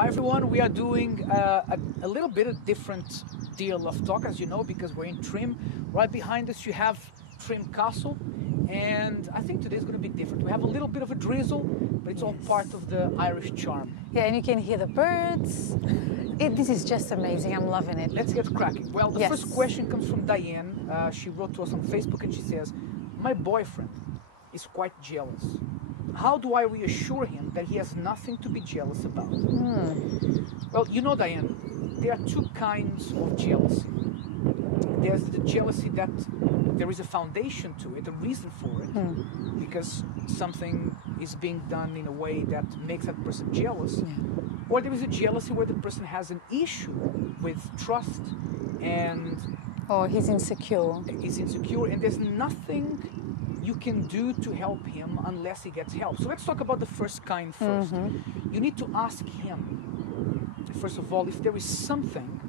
Hi everyone, we are doing a little bit of different Dear Love Talk, as you know, because we're in Trim. Right behind us you have Trim Castle, and I think today's going to be different. We have a little bit of a drizzle, but it's all part of the Irish charm. Yeah, and you can hear the birds. This is just amazing. I'm loving it. Let's get cracking. Well, the first question comes from Diane. She wrote to us on Facebook and she says, my boyfriend is quite jealous. How do I reassure him that he has nothing to be jealous about? Well, you know, Diane, there are two kinds of jealousy. There's the jealousy that there is a foundation to it, a reason for it, because something is being done in a way that makes that person jealous. Yeah. Or there is a jealousy where the person has an issue with trust and... Or he's insecure. Is insecure, and there's nothing you can do to help him unless he gets help. So let's talk about the first kind first. You need to ask him, first of all, if there is something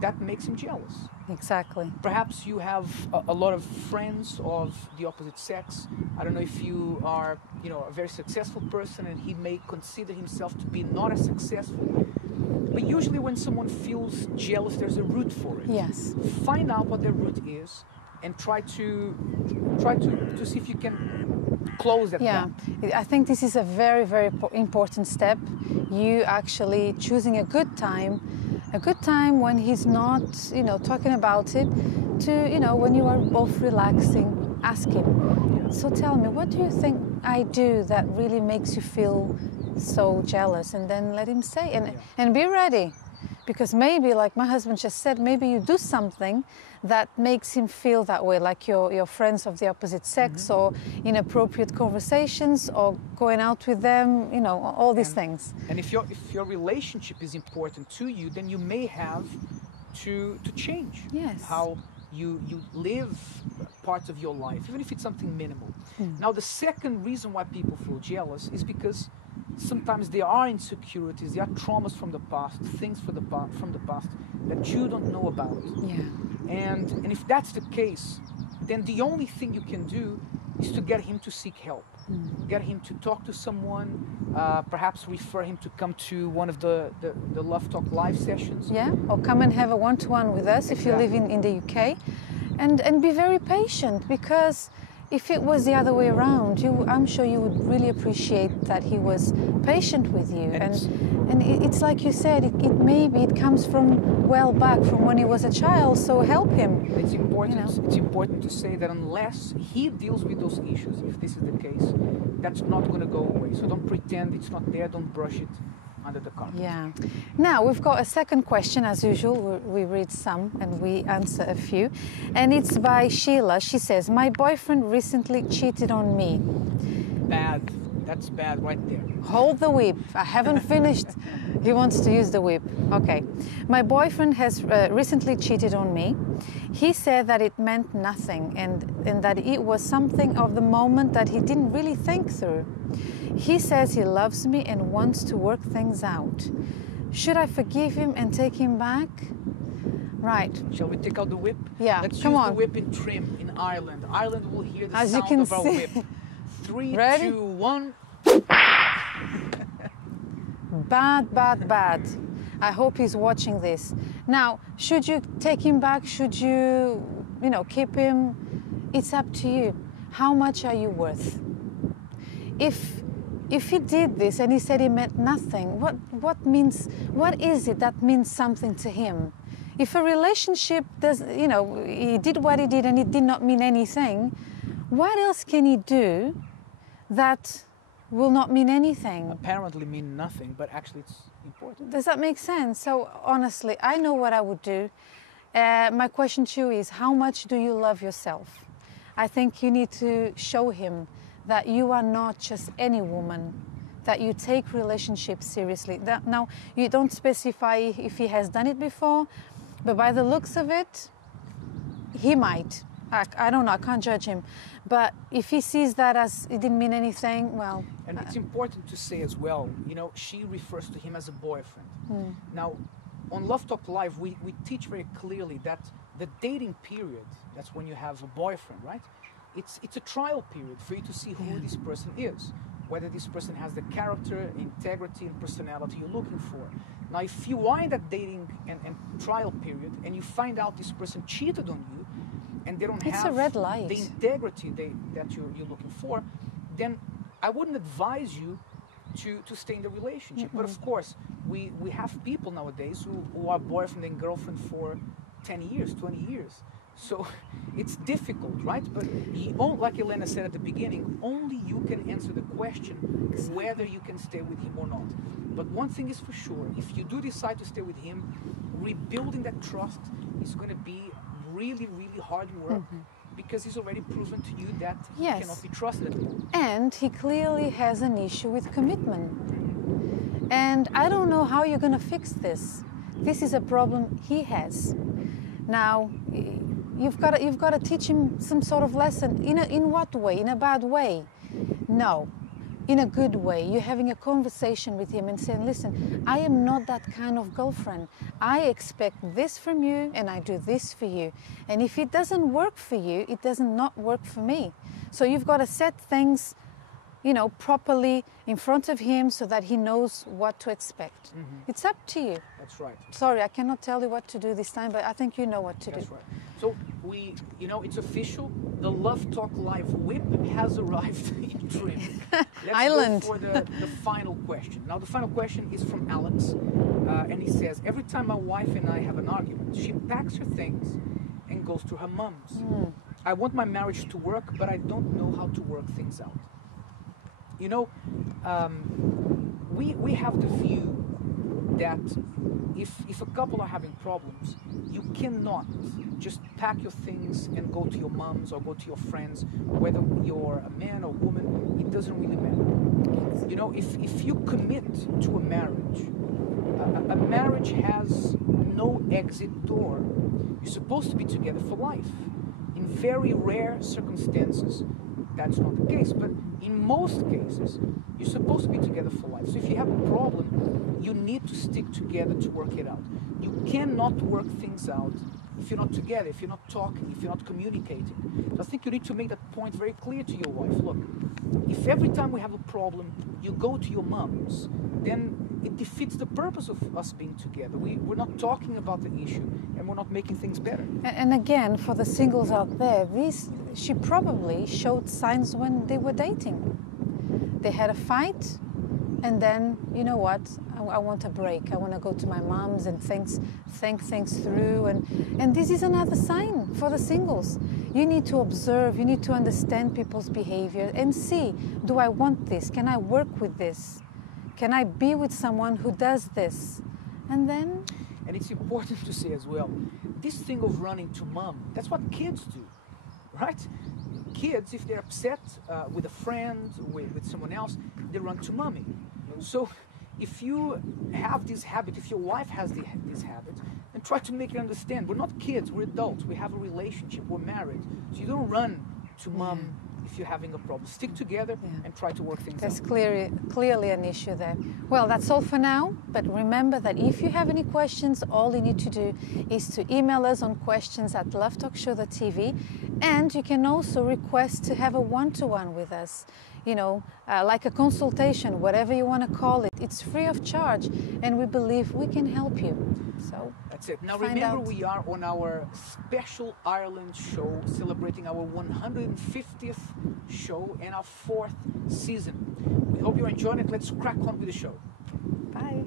that makes him jealous. Exactly. Perhaps you have a lot of friends of the opposite sex. I don't know if you are, a very successful person and he may consider himself to be not as successful. But usually when someone feels jealous, there's a root for it. Yes. Find out what the root is and try to see if you can close that gap. I think this is a very, very important step. You actually choosing a good time when he's not, talking about it, to, when you are both relaxing, ask him. So tell me, what do you think I do that really makes you feel so jealous? And then let him say, and be ready. Because maybe, like my husband just said, maybe you do something that makes him feel that way, like your friends of the opposite sex, or inappropriate conversations, or going out with them, all these things. And if your relationship is important to you, then you may have to change how you live parts of your life, even if it's something minimal. Now, the second reason why people feel jealous is because sometimes there are insecurities, there are traumas from the past, things from the past that you don't know about. Yeah. And if that's the case, then the only thing you can do is to get him to seek help. Get him to talk to someone, perhaps refer him to come to one of the Love Talk live sessions. Yeah, or come and have a one-to-one with us if you live in the UK. And be very patient, because if it was the other way around, I'm sure you would really appreciate that he was patient with you. And it's like you said, it comes from well back from when he was a child, so help him. It's important to say that unless he deals with those issues, if this is the case, that's not going to go away. So don't pretend it's not there, don't brush it under the carpet. Yeah. Now we've got a second question, as usual. We read some and we answer a few. And it's by Sheila. She says, my boyfriend recently cheated on me. Bad. That's bad right there. Hold the whip. I haven't finished. He wants to use the whip. Okay. My boyfriend has recently cheated on me. He said that it meant nothing and that it was something of the moment that he didn't really think through. He says he loves me and wants to work things out. Should I forgive him and take him back? Right. Shall we take out the whip? Yeah, Let's come use on. the whip in Trim, in Ireland. Ireland will hear the As you sound can of our see. whip. 3, Ready? 2, 1. Bad, bad, bad. I hope he's watching this. Now, should you take him back? Should you, keep him? It's up to you. How much are you worth? If he did this and he said he meant nothing, what is it that means something to him? If a relationship does, he did what he did and it did not mean anything, what else can he do that will not mean anything? Apparently mean nothing, but actually it's important. Does that make sense? So honestly, I know what I would do. My question to you is, how much do you love yourself? I think you need to show him that you are not just any woman, that you take relationships seriously. Now, you don't specify if he has done it before, but by the looks of it, he might. I don't know, I can't judge him. But if he sees that as it didn't mean anything, well... And it's important to say as well, she refers to him as a boyfriend. Now, on Love Talk Live, we teach very clearly that the dating period, that's when you have a boyfriend, right? It's a trial period for you to see who this person is. whether this person has the character, integrity, and personality you're looking for. Now, if you are in that dating and trial period and you find out this person cheated on you and they don't have a red light. the integrity that you're looking for, then I wouldn't advise you to stay in the relationship. But of course, we have people nowadays who are boyfriend and girlfriend for 10 years, 20 years. So it's difficult, right? But like Elena said at the beginning, only you can answer the question whether you can stay with him or not. But one thing is for sure, if you do decide to stay with him, rebuilding that trust is going to be really, really hard work, because he's already proven to you that he cannot be trusted anymore. And he clearly has an issue with commitment. And I don't know how you're going to fix this. This is a problem he has. Now, you've got to teach him some sort of lesson. In what way? In a bad way? No. In a good way. You're having a conversation with him and saying, listen, I am not that kind of girlfriend. I expect this from you and I do this for you. And if it doesn't work for you, it does not work for me. So you've got to set things, properly in front of him so that he knows what to expect. It's up to you. That's right. Sorry, I cannot tell you what to do this time, but I think you know what to do. That's right. So it's official. The Love Talk Live whip has arrived in Trim. Let's Island. go for the final question. Now, the final question is from Alex, and he says, every time my wife and I have an argument, she packs her things and goes to her mom's. I want my marriage to work, but I don't know how to work things out. We have the view that if a couple are having problems, you cannot just pack your things and go to your mom's or go to your friends, whether you're a man or woman, it doesn't really matter. If you commit to a marriage has no exit door. You're supposed to be together for life. In very rare circumstances, that's not the case, but in most cases, you're supposed to be together for life. So if you have a problem, you need to stick together to work it out. You cannot work things out if you're not together, if you're not talking, if you're not communicating. So I think you need to make that point very clear to your wife. Look, if every time we have a problem, you go to your mom's, then it defeats the purpose of us being together. We're not talking about the issue, and we're not making things better. And again, for the singles out there, she probably showed signs when they were dating. They had a fight, and then, you know what, I want a break. I want to go to my mom's and think things through. And this is another sign for the singles. You need to observe, you need to understand people's behavior and see, do I want this? Can I work with this? Can I be with someone who does this? And then... And it's important to say as well, this thing of running to mom, that's what kids do, right? Kids, if they're upset with a friend, with someone else, they run to mommy. So if you have this habit, if your wife has this habit, then try to make her understand. We're not kids, we're adults. We have a relationship, we're married. So you don't run to mom if you're having a problem. Stick together and try to work things out. There's clearly an issue there. Well, that's all for now. But remember that if you have any questions, all you need to do is to email us on questions@lovetalkshow.tv, and you can also request to have a one-to-one with us. Like a consultation, whatever you want to call it. It's free of charge, and we believe we can help you. So that's it. Now remember, we are on our special Ireland show, celebrating our 150th show and our 4th season. We hope you're enjoying it. Let's crack on with the show. Bye.